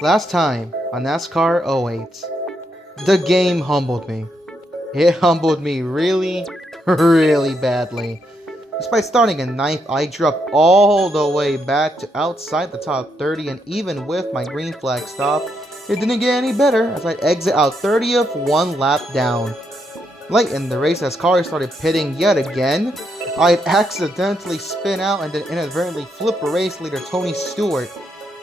Last time on NASCAR '08, the game humbled me. It humbled me really, really badly. Despite starting in ninth, I dropped all the way back to outside the top 30, and even with my green flag stop, it didn't get any better as I exit out 30th one lap down. Late in the race, as cars started pitting yet again, I'd accidentally spin out and then inadvertently flip a race leader Tony Stewart.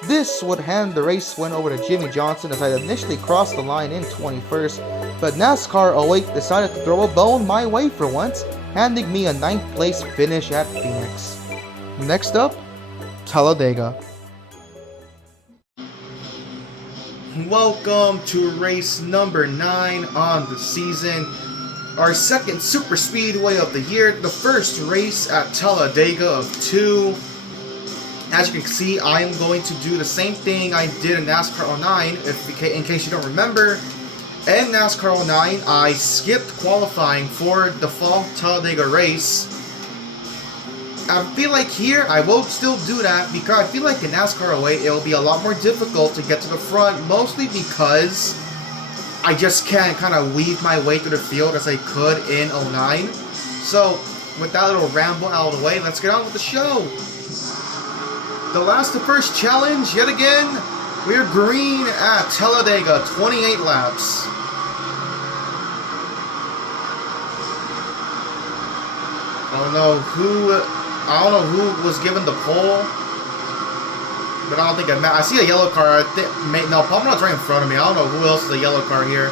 This would hand the race win over to Jimmy Johnson as I initially crossed the line in 21st, but NASCAR '08 decided to throw a bone my way for once, handing me a 9th place finish at Phoenix. Next up, Talladega. Welcome to race number 9 on the season. Our second super speedway of the year, the first race at Talladega of 2. As you can see, I am going to do the same thing I did in NASCAR '09, in case you don't remember. In NASCAR '09, I skipped qualifying for the fall Talladega race. I feel like here, I will still do that because I feel like in NASCAR '08, it will be a lot more difficult to get to the front, mostly because I just can't kind of weave my way through the field as I could in '09. So, with that little ramble out of the way, let's get on with the show. The last to first challenge, yet again, we're green at Talladega, 28 laps. I don't know who was given the pole, but I don't think I see a yellow car. No, Palmer's right in front of me. I don't know who else is a yellow car here,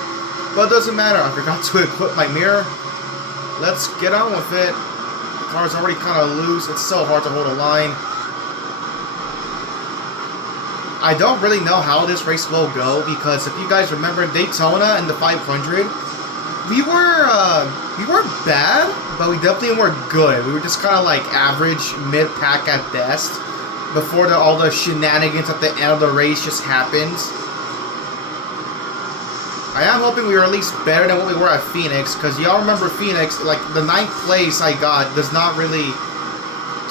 but it doesn't matter. I forgot to equip my mirror. Let's get on with it. The car's already kind of loose. It's so hard to hold a line. I don't really know how this race will go because if you guys remember Daytona and the 500, we weren't bad, but we definitely weren't good. We were just kind of like average, mid-pack at best before all the shenanigans at the end of the race just happened. I am hoping we were at least better than what we were at Phoenix, because y'all remember Phoenix, like the 9th place I got does not really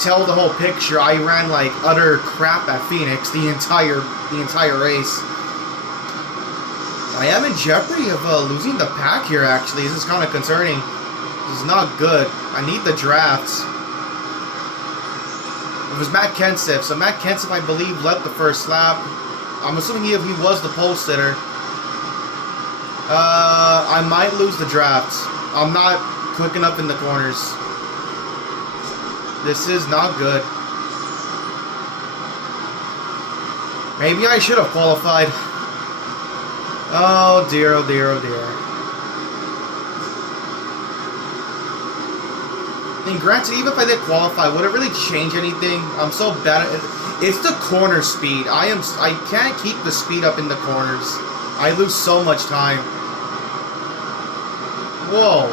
tell the whole picture. I ran like utter crap at Phoenix the entire race. I am in jeopardy of losing the pack here, actually. This is kind of concerning. This is not good. I need the drafts. It was Matt Kenseth. So Matt Kenseth, I believe, led the first lap. I'm assuming he was the pole sitter. I might lose the drafts. I'm not quick enough in the corners. This is not good. Maybe I should have qualified. Oh dear, oh dear, oh dear. I mean, granted, even if I did qualify, would it really change anything? I'm so bad at it. It's the corner speed. I can't keep the speed up in the corners. I lose so much time. Whoa.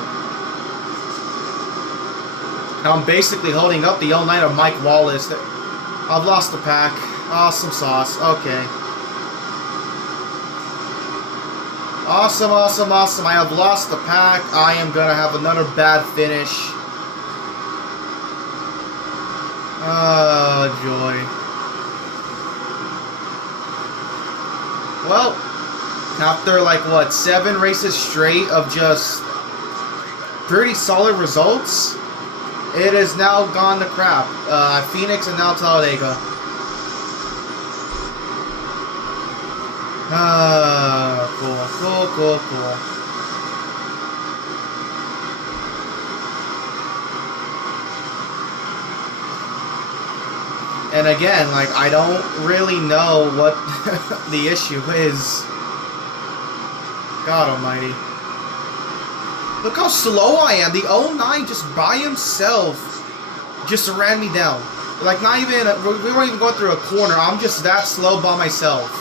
Now I'm basically holding up the '09 of Mike Wallace. I've lost the pack. Awesome sauce. Okay. Awesome, awesome, awesome. I have lost the pack. I am going to have another bad finish. Oh, joy. Well, after like, what, 7 races straight of just pretty solid results, it has now gone to crap. Phoenix and now Talladega. Cool. And again, like, I don't really know what the issue is. God almighty. Look how slow I am. The '09 just by himself just ran me down. Like, not even, we weren't even going through a corner. I'm just that slow by myself.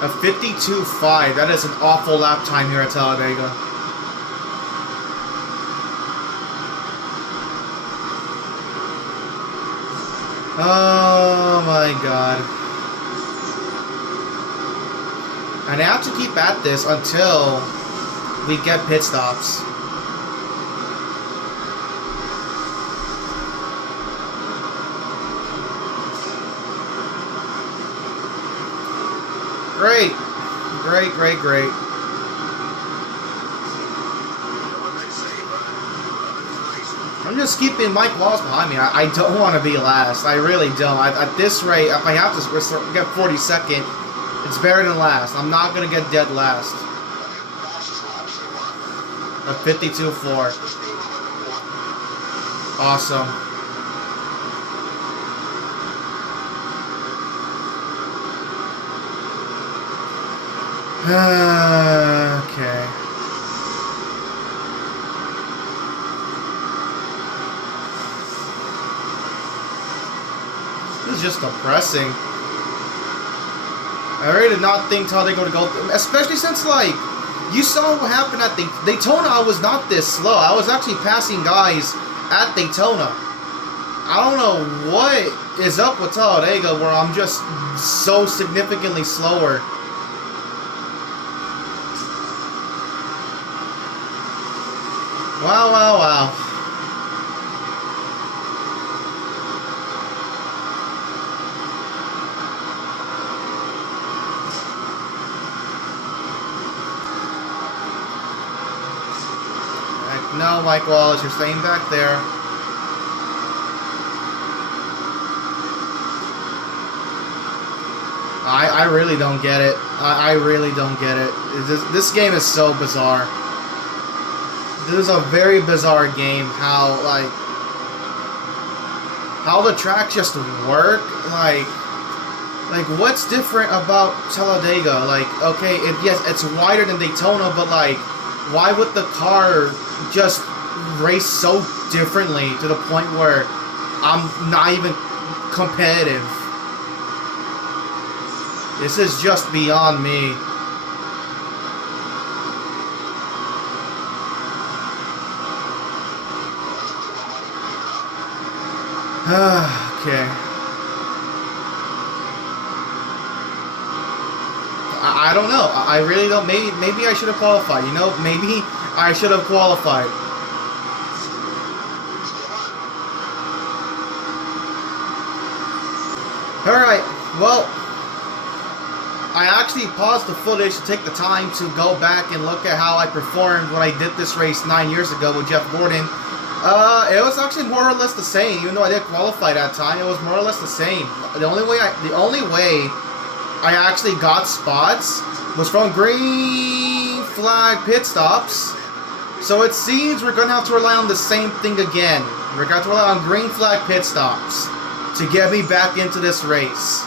A 52.5. That is an awful lap time here at Talladega. Oh my god. And I have to keep at this until we get pit stops. Great. Great, great, great. I'm just keeping Mike Wallace behind me. I don't want to be last. I really don't. At this rate, if I have to get 42nd, it's better than last. I'm not going to get dead last. A 52.4. Awesome. Okay. This is just depressing. I really did not think Talladega would go, especially since, like, you saw what happened at Daytona. I was not this slow. I was actually passing guys at Daytona. I don't know what is up with Talladega where I'm just so significantly slower. Wow, wow, wow. No, Mike Wallace, you're staying back there. I really don't get it. I really don't get it. This game is so bizarre. This is a very bizarre game. How the tracks just work. Like what's different about Talladega? Like, okay, yes, it's wider than Daytona, but like, why would the car just race so differently to the point where I'm not even competitive? This is just beyond me. Okay. I don't know. I really don't. Maybe I should have qualified. You know, maybe I should have qualified. Alright, well, I actually paused the footage to take the time to go back and look at how I performed when I did this race 9 years ago with Jeff Gordon. It was actually more or less the same. Even though I didn't qualify that time, it was more or less the same. The only way I actually got spots was from green flag pit stops. So it seems we're going to have to rely on the same thing again. We're going to have to rely on green flag pit stops to get me back into this race.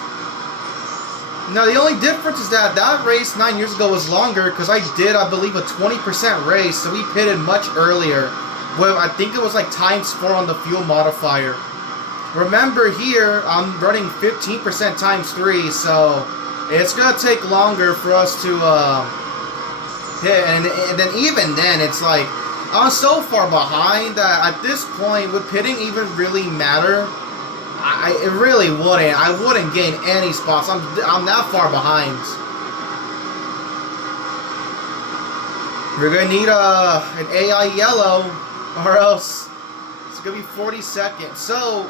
Now the only difference is that that race 9 years ago was longer because I did, I believe, a 20% race. So we pitted much earlier. Well, I think it was like ×4 on the fuel modifier. Remember here, I'm running 15% ×3, so it's going to take longer for us to hit. And then even then, it's like, I'm so far behind that at this point, would pitting even really matter? It really wouldn't. I wouldn't gain any spots. I'm that far behind. We're going to need an AI yellow, or else it's going to be 40 seconds. So,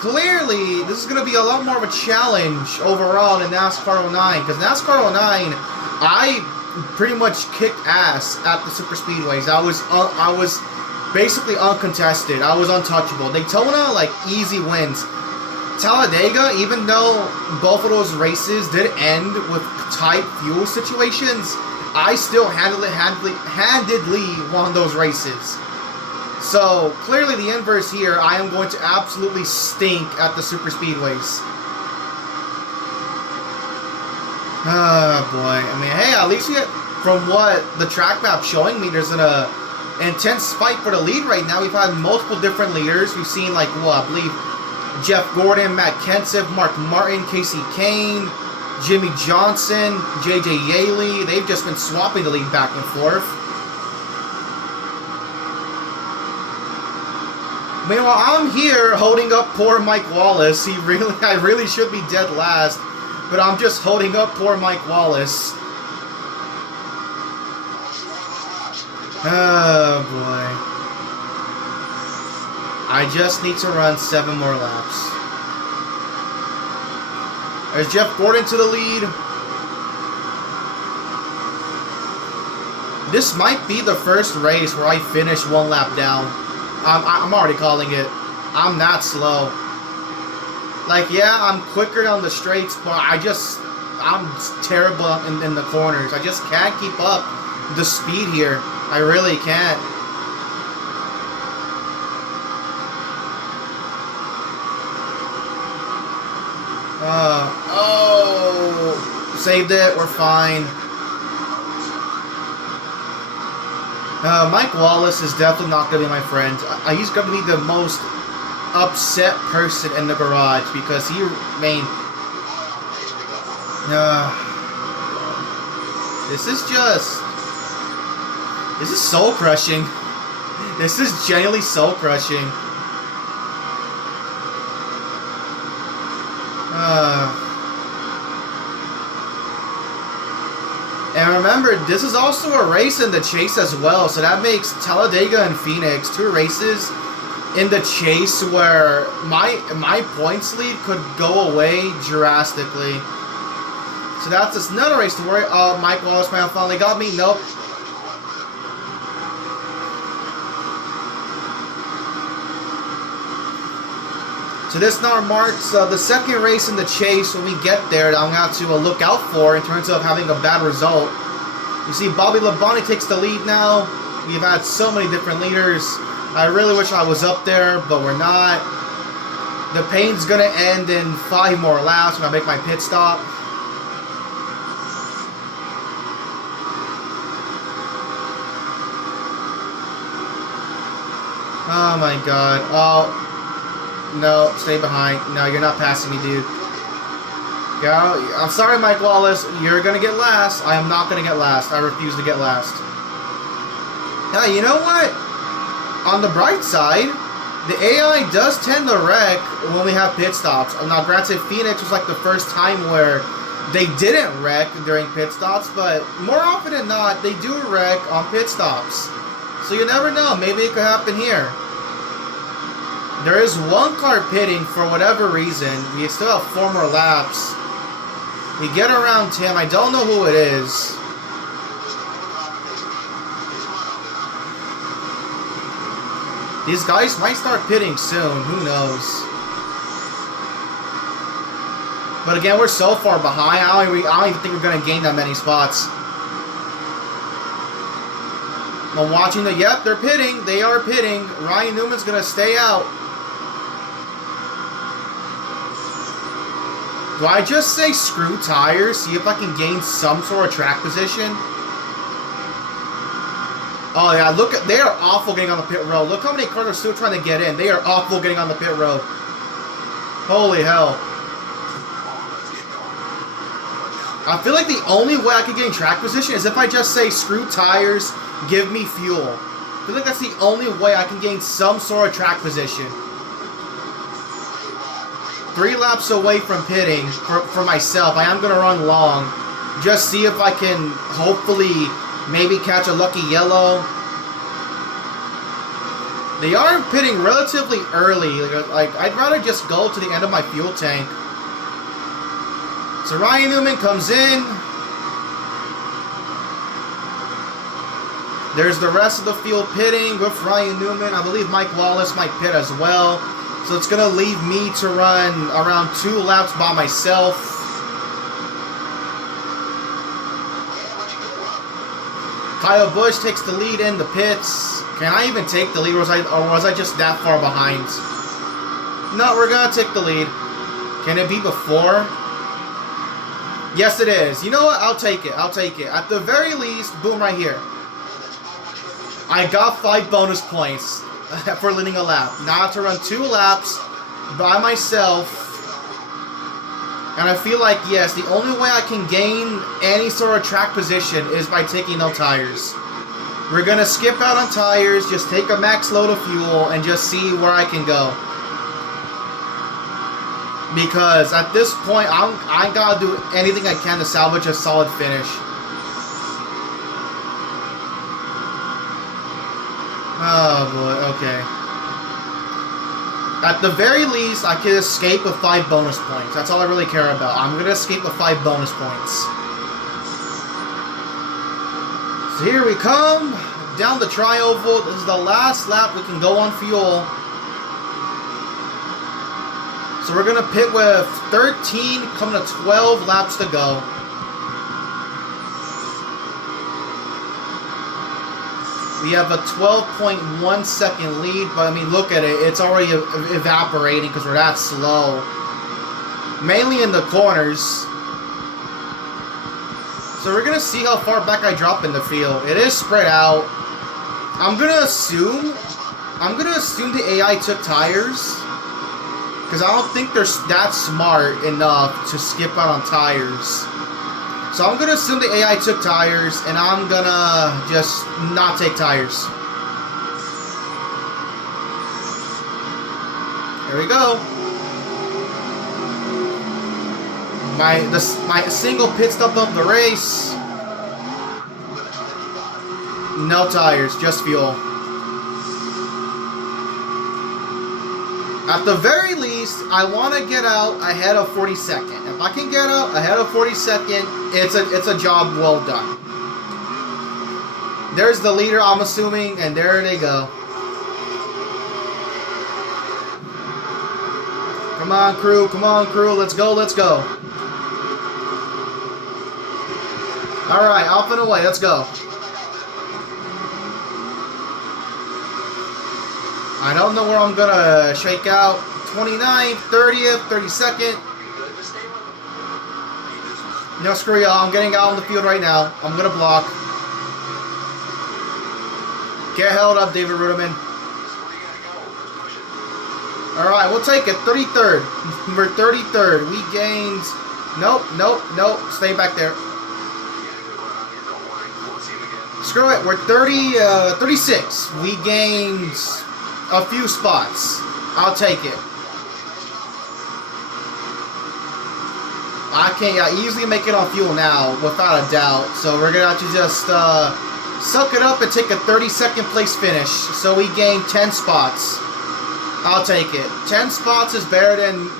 clearly, this is going to be a lot more of a challenge overall in NASCAR 09. Because NASCAR 09, I pretty much kicked ass at the Superspeedways. I was basically uncontested. I was untouchable. Daytona, like, easy wins. Talladega, even though both of those races did end with tight fuel situations, I still handedly won those races. So, clearly the inverse here, I am going to absolutely stink at the Superspeedways. Oh boy. I mean, hey, at least from what the track map's showing me, there's an intense fight for the lead right now. We've had multiple different leaders. We've seen, like, well, I believe Jeff Gordon, Matt Kenseth, Mark Martin, Casey Kane, Jimmy Johnson, JJ Yaley. They've just been swapping the lead back and forth. Meanwhile, I'm here holding up poor Mike Wallace. I really should be dead last, but I'm just holding up poor Mike Wallace. Oh boy. I just need to run 7 more laps. There's Jeff Gordon to the lead. This might be the first race where I finish one lap down. I'm already calling it. I'm not slow. Like, yeah, I'm quicker on the straights, but I'm terrible in the corners. I just can't keep up the speed here. I really can't. Oh, saved it. We're fine. Mike Wallace is definitely not going to be my friend. He's going to be the most upset person in the garage because he, this is soul crushing. This is genuinely soul crushing. And remember, this is also a race in the chase as well, so that makes Talladega and Phoenix 2 races in the chase where my points lead could go away drastically. So that's just another race to worry. Oh, Mike Wallace man finally got me. Nope. So this now marks the second race in the chase when we get there that I'm going to have to look out for in terms of having a bad result. You see Bobby Labonte takes the lead now. We've had so many different leaders. I really wish I was up there, but we're not. The pain's going to end in 5 more laps when I make my pit stop. Oh my god. Oh. No, stay behind. No, you're not passing me, dude. Go. I'm sorry, Mike Wallace. You're going to get last. I am not going to get last. I refuse to get last. Now, you know what? On the bright side, the AI does tend to wreck when we have pit stops. Now, granted, Phoenix was like the first time where they didn't wreck during pit stops, but more often than not, they do wreck on pit stops. So you never know. Maybe it could happen here. There is one car pitting for whatever reason. We still have 4 more laps. We get around Tim. I don't know who it is. These guys might start pitting soon. Who knows? But again, we're so far behind. I don't even think we're going to gain that many spots. I'm watching the... Yep, they're pitting. They are pitting. Ryan Newman's going to stay out. Do I just say screw tires, see if I can gain some sort of track position? Oh yeah, look at, they are awful getting on the pit road. Look how many cars are still trying to get in. They are awful getting on the pit road. Holy hell. I feel like the only way I can gain track position is if I just say screw tires, give me fuel. I feel like that's the only way I can gain some sort of track position. 3 laps away from pitting for myself. I am going to run long. Just see if I can hopefully maybe catch a lucky yellow. They are pitting relatively early. Like I'd rather just go to the end of my fuel tank. So Ryan Newman comes in. There's the rest of the field pitting with Ryan Newman. I believe Mike Wallace might pit as well. So it's going to leave me to run around 2 laps by myself. Kyle Busch takes the lead in the pits. Can I even take the lead, or was I just that far behind? No, we're going to take the lead. Can it be before? Yes, it is. You know what? I'll take it. I'll take it. At the very least, boom, right here. I got 5 bonus points for leading a lap. Now I have to run 2 laps by myself. And I feel like, yes, the only way I can gain any sort of track position is by taking no tires. We're going to skip out on tires, just take a max load of fuel, and just see where I can go. Because at this point, I got to do anything I can to salvage a solid finish. Oh boy, okay. At the very least, I can escape with 5 bonus points. That's all I really care about. I'm going to escape with 5 bonus points. So here we come. Down the tri-oval. This is the last lap we can go on fuel. So we're going to pit with 13, coming to 12 laps to go. We have a 12.1 second lead, but I mean, look at it. It's already evaporating because we're that slow. Mainly in the corners. So we're going to see how far back I drop in the field. It is spread out. I'm going to assume the AI took tires. Because I don't think they're that smart enough to skip out on tires. So I'm going to assume the AI took tires, and I'm going to just not take tires. Here we go. My single pit stop of the race. No tires, just fuel. At the very least, I want to get out ahead of 42nd. If I can get out ahead of 42nd, it's a job well done. There's the leader, I'm assuming, and there they go. Come on, crew. Come on, crew. Let's go. Let's go. All right, off and away. Let's go. I don't know where I'm going to shake out. 29th, 30th, 32nd. No, screw y'all. I'm getting out on the field right now. I'm going to block. Get held up, David Ruderman. Alright, we'll take it. 33rd. We're 33rd. We gained... Nope, nope, nope. Stay back there. Screw it. We're 36. We gained a few spots. I'll take it. I can't easily make it on fuel now, without a doubt. So we're going to have to just suck it up and take a 32nd place finish. So we gained 10 spots. I'll take it. 10 spots is better than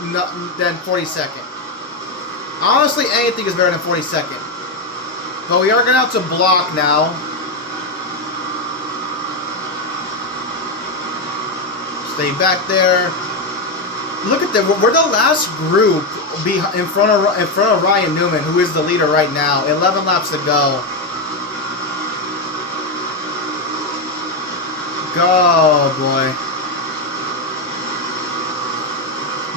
42nd. Honestly, anything is better than 42nd. But we are going to have to block now. Stay back there. Look at them. We're the last group in front of Ryan Newman, who is the leader right now. 11 laps to go. Go, boy.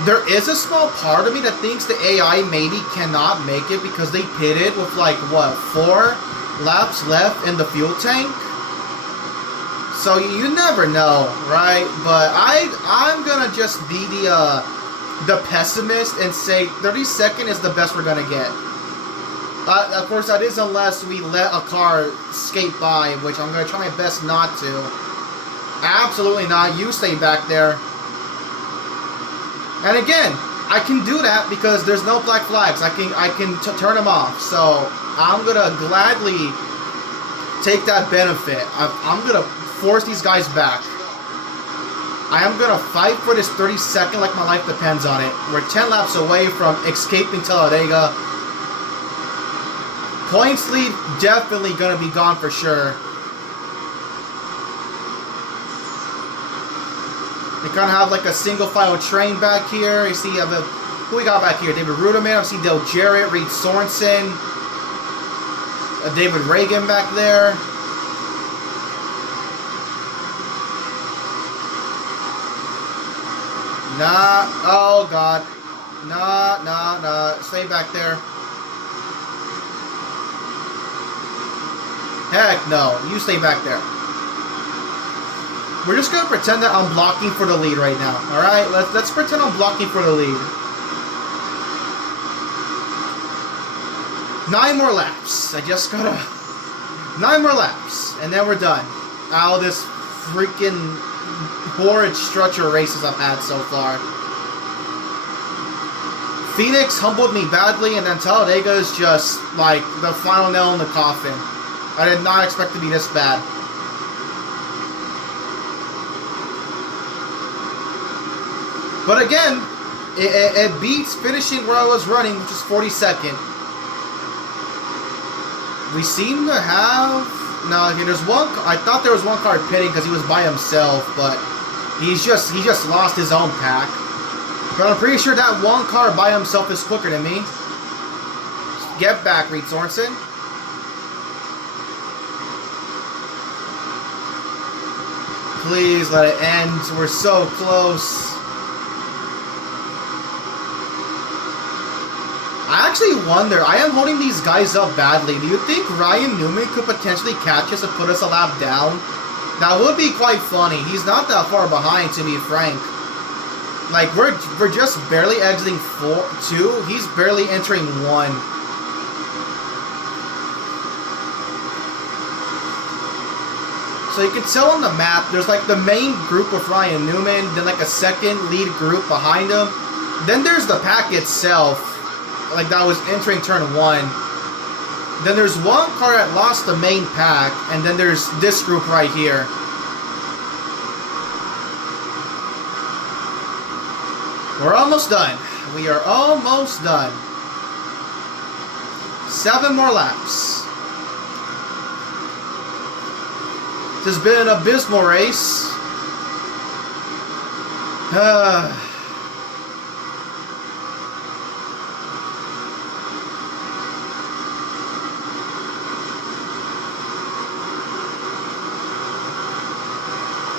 There is a small part of me that thinks the AI maybe cannot make it because they pitted with like, what, 4 laps left in the fuel tank? So you never know, right? But I'm gonna just be the pessimist and say 32nd is the best we're gonna get. Of course, that is unless we let a car skate by, which I'm gonna try my best not to. Absolutely not. You stay back there. And again, I can do that because there's no black flags. I can turn them off. So I'm gonna gladly take that benefit. I'm gonna force these guys back. I am gonna fight for this 32nd like my life depends on it. We're 10 laps away from escaping Talladega. Points lead definitely gonna be gone for sure. We kind of have like a single file train back here. You see, who we got back here? David Ruderman. I see Dale Jarrett, Reed Sorensen, David Reagan back there. Nah. Oh God. Nah. Stay back there. Heck no. You stay back there. We're just going to pretend that I'm blocking for the lead right now. Alright? Let's pretend I'm blocking for the lead. 9 more laps. I just gotta... 9 more laps. And then we're done. Out of this freaking horrid stretch of races I've had so far. Phoenix humbled me badly, and then Talladega is just, like, the final nail in the coffin. I did not expect to be this bad. But again, it beats finishing where I was running, which is 42nd. We seem to have... No, okay, there's one... I thought there was one car pitting because he was by himself, but he just lost his own pack. But I'm pretty sure that one car by himself is quicker than me. Get back, Reed Sorensen. Please let it end. We're so close. I actually wonder, I am holding these guys up badly. Do you think Ryan Newman could potentially catch us and put us a lap down? That would be quite funny. He's not that far behind, to be frank. Like, we're just barely exiting 2. He's barely entering 1. So you can tell on the map, there's like the main group with Ryan Newman, then like a second lead group behind him. Then there's the pack itself, like that was entering turn 1. Then there's one car that lost the main pack, and then there's this group right here. We're almost done. We are almost done. 7 more laps. This has been an abysmal race.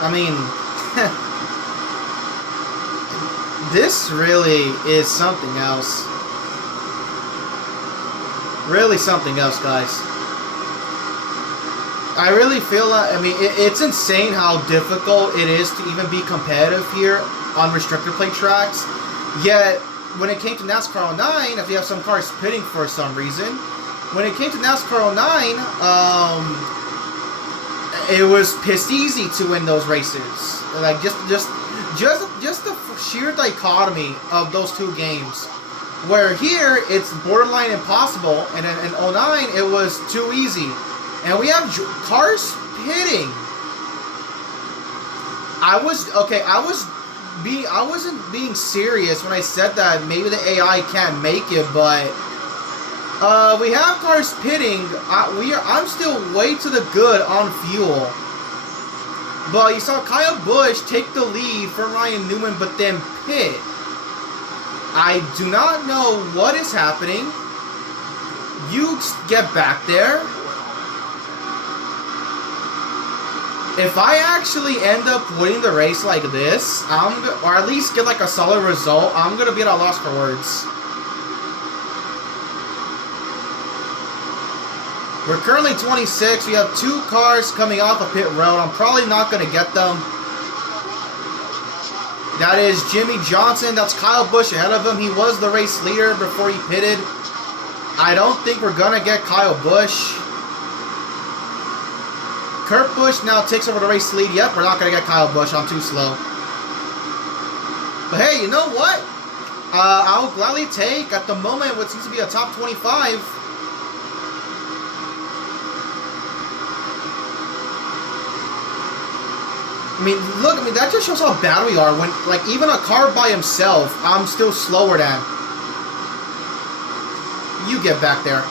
I mean, this really is something else. Really something else, guys. I really feel like, I mean, it's insane how difficult it is to even be competitive here on restrictor plate tracks. Yet, when it came to NASCAR 09, if you have some cars pitting for some reason, when it came to NASCAR 09, it was pissed easy to win those races. Like, just the sheer dichotomy of those two games. Where here, it's borderline impossible, and in 09, it was too easy. And we have cars pitting. I wasn't being serious when I said that maybe the AI can't make it, but we have cars pitting. I'm still way to the good on fuel. But you saw Kyle Busch take the lead from Ryan Newman, but then pit. I do not know what is happening. You get back there. If I actually end up winning the race like this, or at least get like a solid result, I'm going to be at a loss for words. We're currently 26. We have 2 cars coming off a pit road. I'm probably not going to get them. That is Jimmy Johnson. That's Kyle Busch ahead of him. He was the race leader before he pitted. I don't think we're going to get Kyle Busch. Kurt Busch now takes over the race lead. Yep, we're not going to get Kyle Busch. I'm too slow. But hey, you know what? I'll gladly take, at the moment, what seems to be a top 25. I mean, look, that just shows how bad we are. When, like, even a car by himself, I'm still slower than. You get back there.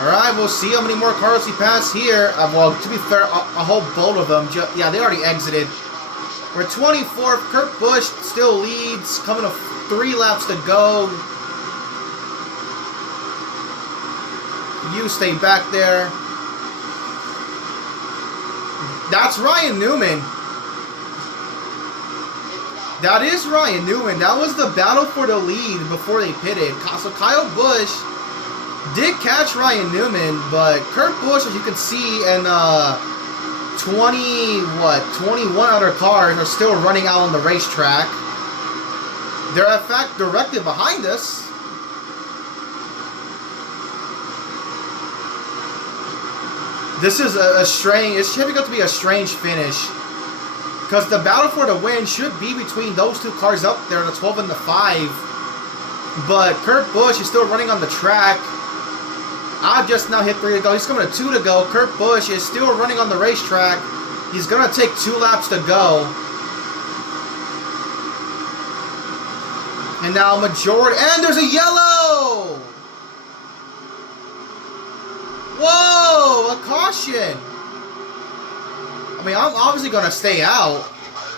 Alright, we'll see how many more cars we pass here. Well, to be fair, a whole boat of them. Yeah, they already exited. We're 24th. Kurt Busch still leads. Coming to 3 laps to go. You stay back there. That's Ryan Newman. That is Ryan Newman. That was the battle for the lead before they pitted. So Kyle Busch did catch Ryan Newman, but Kurt Busch, as you can see, and 21 other cars are still running out on the racetrack. They're in fact directly behind us. This is a strange, it's shaping up to be a strange finish. Because the battle for the win should be between those 2 cars up there, the 12 and the 5. But Kurt Busch is still running on the track. I've just now hit 3 to go. He's coming to 2 to go. Kurt Busch is still running on the racetrack. He's going to take 2 laps to go. And now majority, and there's a yellow! Whoa, a caution. I mean, I'm obviously going to stay out.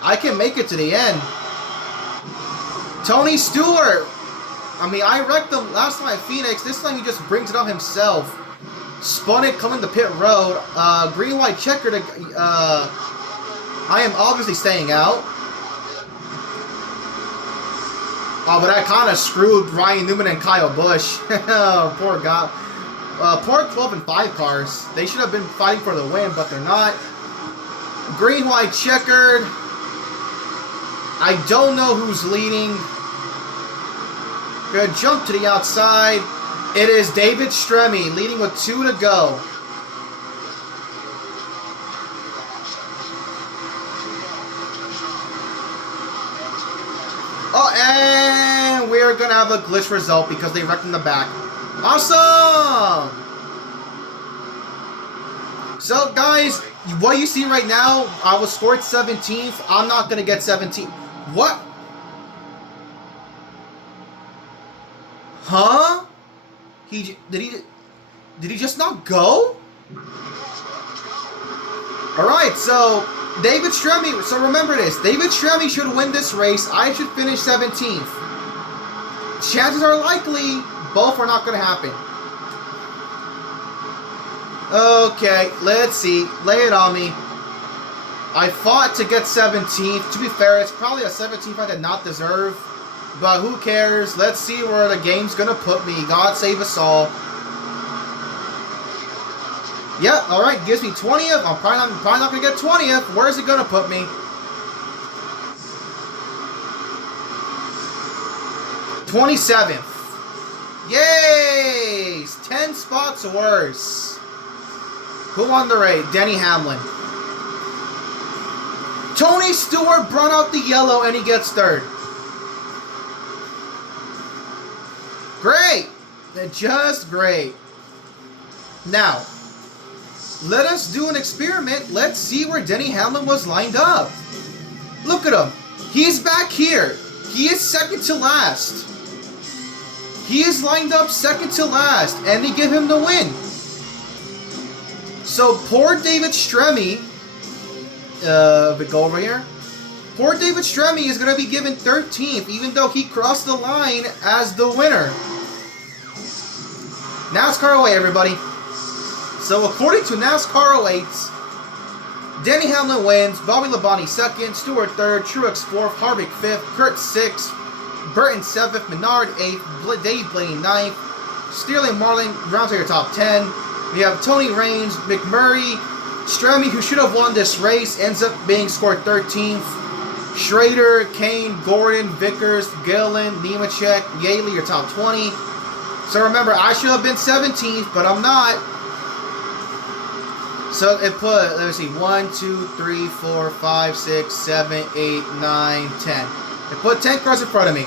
I can make it to the end. Tony Stewart. I mean, I wrecked him last time at Phoenix. This time he just brings it up himself. Spun it coming to pit road. Green, white, checkered. I am obviously staying out. Oh, but I kind of screwed Ryan Newman and Kyle Busch. Poor guy. Poor 12 and 5 cars. They should have been fighting for the win, but they're not. Green, white, checkered. I don't know who's leading. Gonna jump to the outside. It is David Stremme leading with 2 to go. Oh, and we're gonna have a glitch result because they wrecked in the back. Awesome! So, guys, what you see right now, I was scored 17th. I'm not gonna get 17th. What? Huh? Did he just not go? Alright, so David Stremme, so remember this. David Stremme should win this race. I should finish 17th. Chances are likely both are not going to happen. Okay, let's see. Lay it on me. I fought to get 17th. To be fair, it's probably a 17th I did not deserve. But who cares? Let's see where the game's going to put me. God save us all. Yep, alright, gives me 20th. I'm probably not going to get 20th. Where is it going to put me? 27th. Yay! 10 spots worse. Who won the race? Denny Hamlin. Tony Stewart brought out the yellow and he gets 3rd. Great! Just great. Now, let us do an experiment. Let's see where Denny Hamlin was lined up. Look at him. He's back here. He is second to last. He is lined up second to last, and they give him the win. So poor David Stremme, we go over here. Poor David Stremme is going to be given 13th, even though he crossed the line as the winner. NASCAR away, everybody. So according to NASCAR 08, Denny Hamlin wins, Bobby Labonte 2nd, Stewart 3rd, Truex 4th, Harvick 5th, Kurt 6th, Burton 7th, Menard 8th, Dave Blaney 9th, Sterling Marlin rounds out your top 10. We have Tony Raines, McMurray, Stremme, who should have won this race, ends up being scored 13th. Schrader, Kane, Gordon, Vickers, Gillen, Nemechek, Yaley, your top 20. So remember, I should have been 17th, but I'm not. So it put, let me see, 1, 2, 3, 4, 5, 6, 7, 8, 9, 10. It put 10 cars in front of me.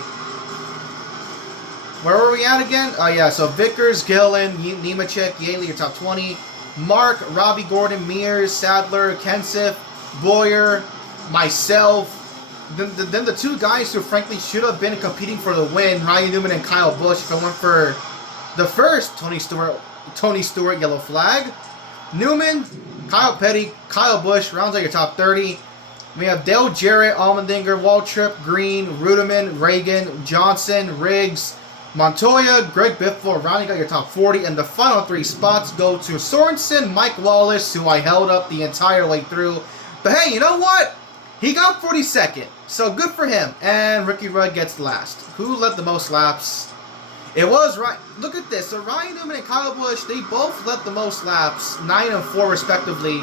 Where were we at again? Oh yeah, so Vickers, Gillen, Nemechek, Yaley, your top 20. Mark, Robbie Gordon, Mears, Sadler, Kenseth, Boyer, myself. Then the 2 guys who frankly should have been competing for the win, Ryan Newman and Kyle Busch, if I went for the first Tony Stewart yellow flag. Newman, Kyle Petty, Kyle Busch rounds out your top 30. We have Dale Jarrett, Allmendinger, Waltrip, Green, Rudiman, Reagan, Johnson, Riggs, Montoya, Greg Biffle rounding out your top 40. And the final 3 spots go to Sorensen, Mike Wallace, who I held up the entire way through. But hey, you know what? He got 42nd, so good for him. And Ricky Rudd gets last. Who led the most laps? It was right. Look at this. So Ryan Newman and Kyle Busch, they both led the most laps, 9 and 4 respectively.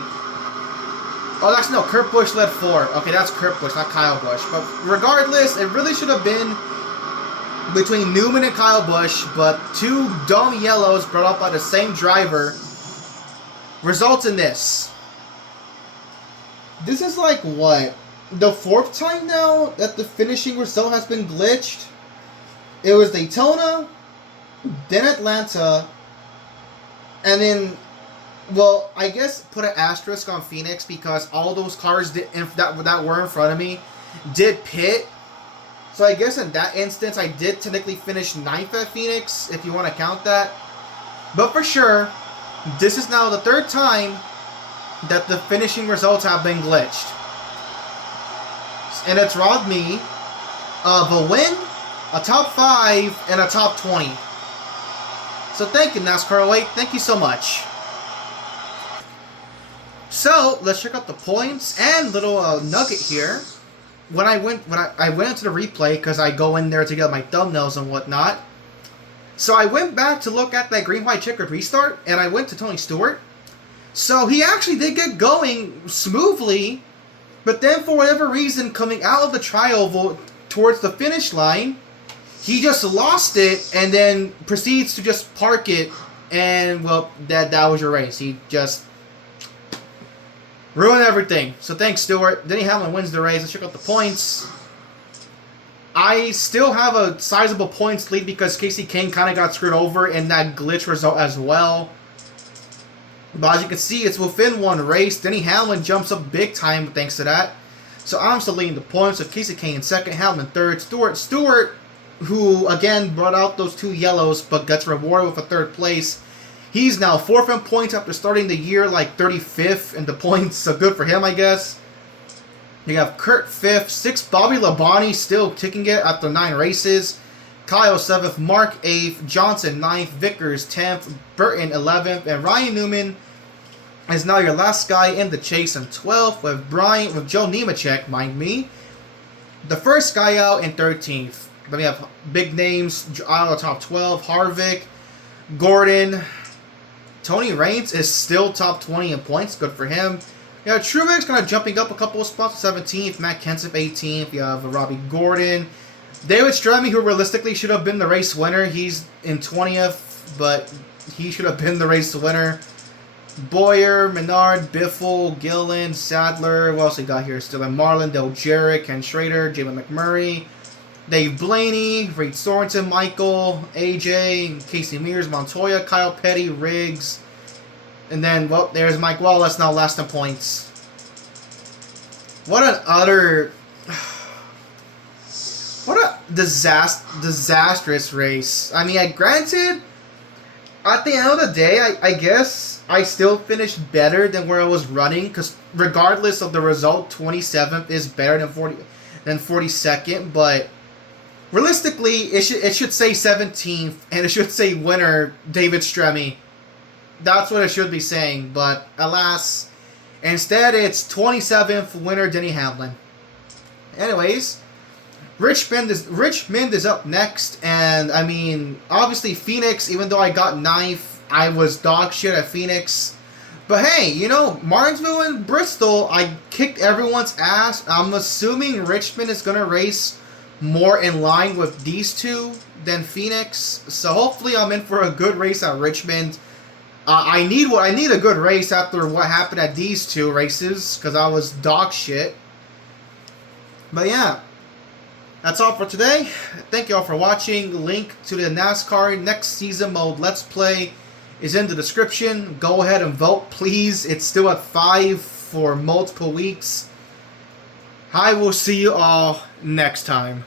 Oh, actually no, Kurt Busch led 4. Okay, that's Kurt Busch, not Kyle Busch. But regardless, it really should have been between Newman and Kyle Busch, but 2 dumb yellows brought up by the same driver results in this. This is like what? The 4th time now that the finishing result has been glitched. It was Daytona, then Atlanta, And then, well, I guess put an asterisk on Phoenix because all those cars that were in front of me did pit. So I guess in that instance, I did technically finish 9th at Phoenix, if you want to count that. But for sure, this is now the 3rd time that the finishing results have been glitched. And it's robbed me of a win, a top 5, and a top 20. So thank you, NASCAR 08. Thank you so much. So let's check out the points and little nugget here. When I went into the replay because I go in there to get my thumbnails and whatnot. So I went back to look at that green white checkered restart, and I went to Tony Stewart. So he actually did get going smoothly, but then for whatever reason, coming out of the tri-oval towards the finish line, he just lost it and then proceeds to just park it, and well, that was your race. He just ruined everything. So thanks, Stewart. Denny Hamlin wins the race. Let's check out the points. I still have a sizable points lead because Casey Kane kind of got screwed over in that glitch result as well. But as you can see, it's within one race. Denny Hamlin jumps up big time thanks to that. So I'm still leading the points with Casey Kane in 2nd, Hamlin 3rd. Stewart, who again brought out those 2 yellows but gets rewarded with a 3rd place. He's now 4th in points after starting the year like 35th in the points, so good for him, I guess. You have Kurt 5th, 6th, Bobby Labonte still kicking it after 9 races. Kyle 7th, Mark 8th, Johnson 9th, Vickers 10th, Burton 11th, and Ryan Newman is now your last guy in the chase in 12th with Joe Nemechek, mind me, the first guy out in 13th. Then we have big names out of the top 12, Harvick, Gordon. Tony Raines is still top 20 in points. Good for him. You have Truex kind of jumping up a couple of spots, 17th. Matt Kenseth, 18th. You have Robbie Gordon. David Stremme, who realistically should have been the race winner. He's in 20th, but he should have been the race winner. Boyer, Menard, Biffle, Gillen, Sadler. What else we got here? Still in Marlin, Del Jarrett, Ken Schrader, Jalen McMurray, Dave Blaney, Reed Sorensen, Michael, AJ, Casey Mears, Montoya, Kyle Petty, Riggs, and then, well, there's Mike Wallace, now last in points. What an utter... What a disastrous race. I mean, granted, at the end of the day, I guess I still finished better than where I was running, because regardless of the result, 27th is better than 42nd, but realistically, it should say 17th, and it should say winner, David Stremme. That's what it should be saying, but alas, instead it's 27th winner, Denny Hamlin. Anyways, Richmond is up next, and I mean, obviously Phoenix, even though I got 9th, I was dog shit at Phoenix. But hey, you know, Martinsville and Bristol, I kicked everyone's ass. I'm assuming Richmond is going to race more in line with these two than Phoenix. So hopefully I'm in for a good race at Richmond. I need a good race after what happened at these 2 races, because I was dog shit. But yeah, that's all for today. Thank you all for watching. Link to the NASCAR next season mode Let's Play is in the description. Go ahead and vote, please. It's still at 5 for multiple weeks. I will see you all next time.